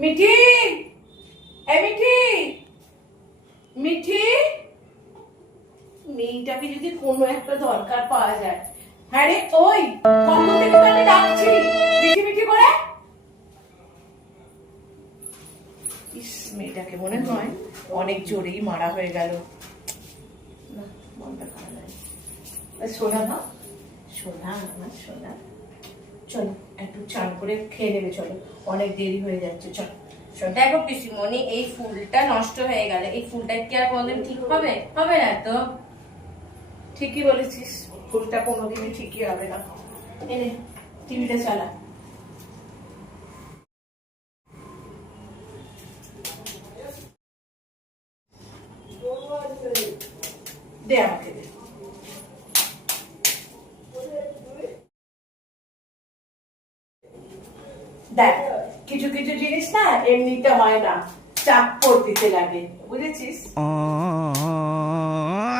মিঠি, এই মিঠি, মিঠি, মেয়েটাকে যদি কোনো একটা দরকার পাওয়া যায়। হ্যাঁ রে, ওই কখন থেকে তো আমি ডাকছি মিঠি মিঠি করে। ইস, মেয়েটাকে মনে হয় অনেক জোরেই মারা হয়ে গেল। না, মনটা খারাপ লাগে। সোনা মা, সোনা আমার সোনা, চলো একটু চান করে খেয়ে নেবে, চলো অনেক দেরি হয়ে যাচ্ছে, চলো। দেখো পিসিমণি, এই ফুলটা নষ্ট হয়ে গেল, এই ফুলটা কি আর কোনদিন ঠিক হবে? হবে না তো। ঠিকই বলেছিস, ফুলটা কোনোদিনই ঠিকই হবে না। এনে টিভিটা চালা। দে আমাকে দে। দেখ, কিছু কিছু জিনিস না এমনিতে হয় না, চাপ দিতে লাগে, বুঝেছিস?